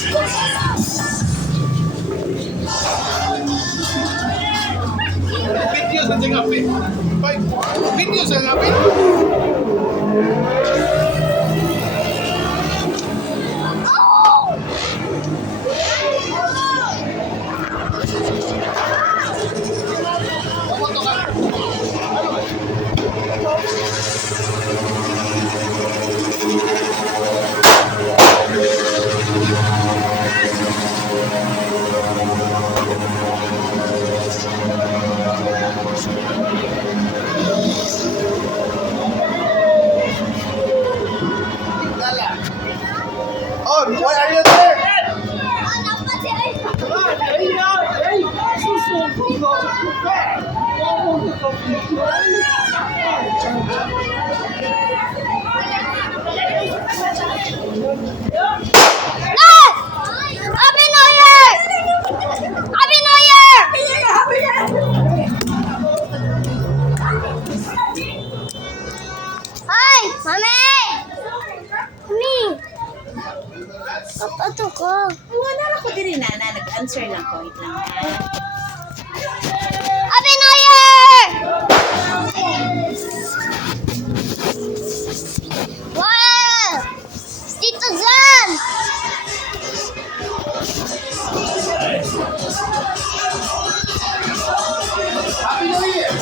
Video sa ngapin. Video sa ngapin. Oh, why are you there? Pato ko. Wala na ko diri na nag-answer lang ko. Wait lang ha. Happy New Year! Wow! Tito Jan! Happy New Year!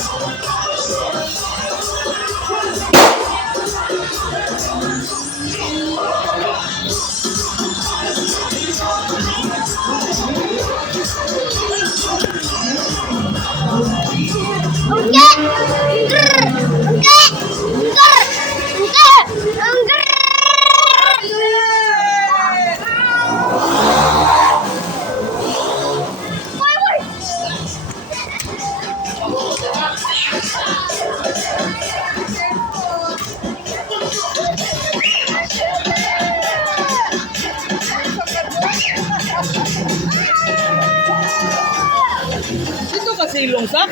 Dito kasi ilong sak.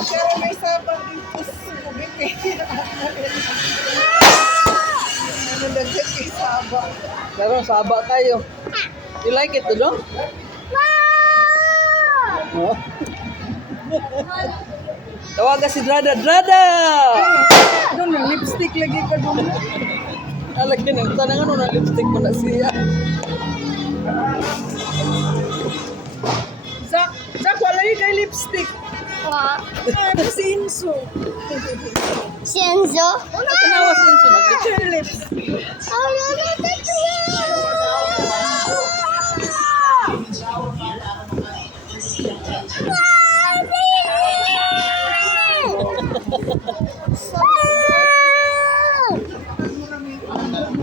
Pero may sabang dito sa kubit eh. Ano dagdag kay saba? Pero saba tayo. You like it, no? Oh. Tawaga si Drada. Drada! Doon na lipstick lagi ka doon. Alagyan ng tanangan mo na lipstick mo na siya. Zak, wala yung kay lipstick. Ano si Inso? Sienzo? Tanawa siya sa Picture lips.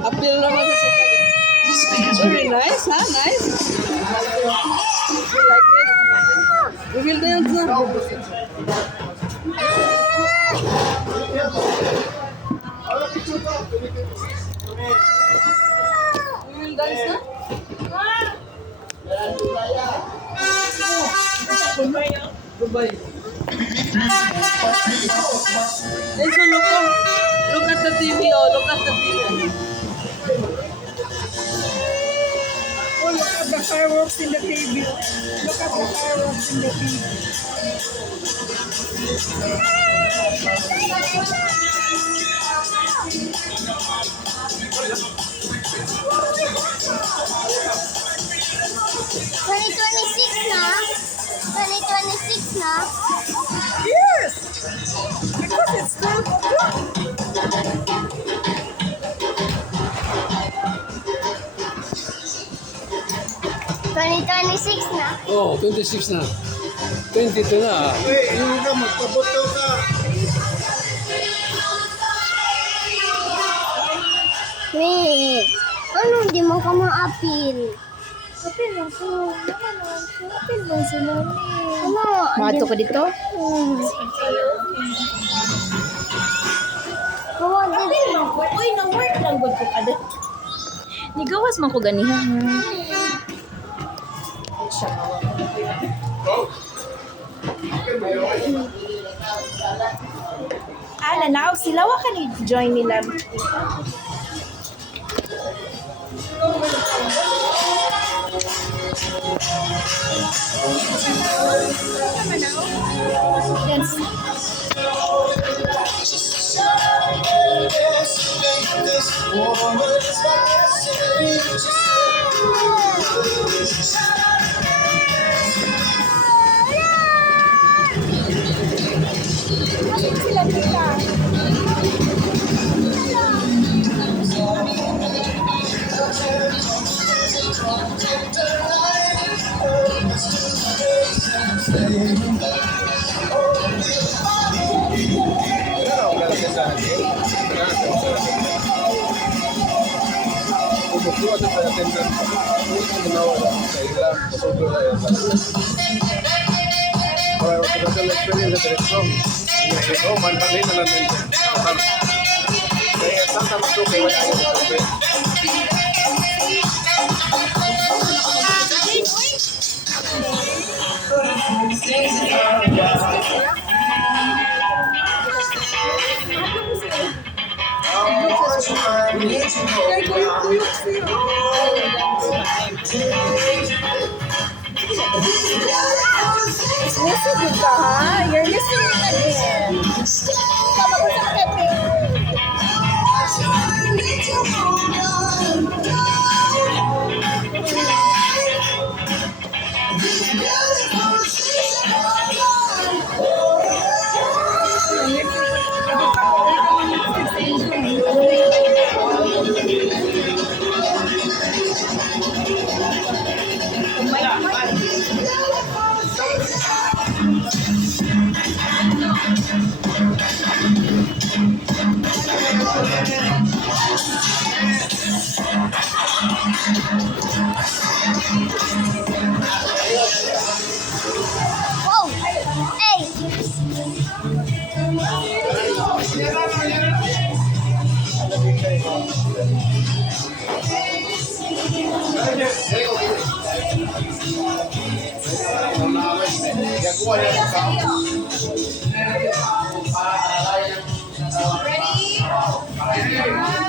Appeal naman sa siya. Very nice, ha? Nice. You like it? We will dance na. We will dance na. Goodbye. And so look at the TV, oh, look at the TV. Oh, look at the fireworks in the TV. Look at the fireworks in the TV. Yes! Because it's 12 o'clock. na. Oh, 26 na. 22 na. Hindi ka magpabuto ka. Wait, ano hindi mo ka ma-appeal? Appeal lang po. Appeal lang sila. Ano? Mato ka dito? Kawa din. Uy, na-work lang good ko kada. Nigawas man ko ganiha. Nanaog sila. Wa ka ni join nila. Yes. Bakit sila tita? Listen ka ha? You're listening again. Tama ko sa Pepe. Wow! Hey! Ready?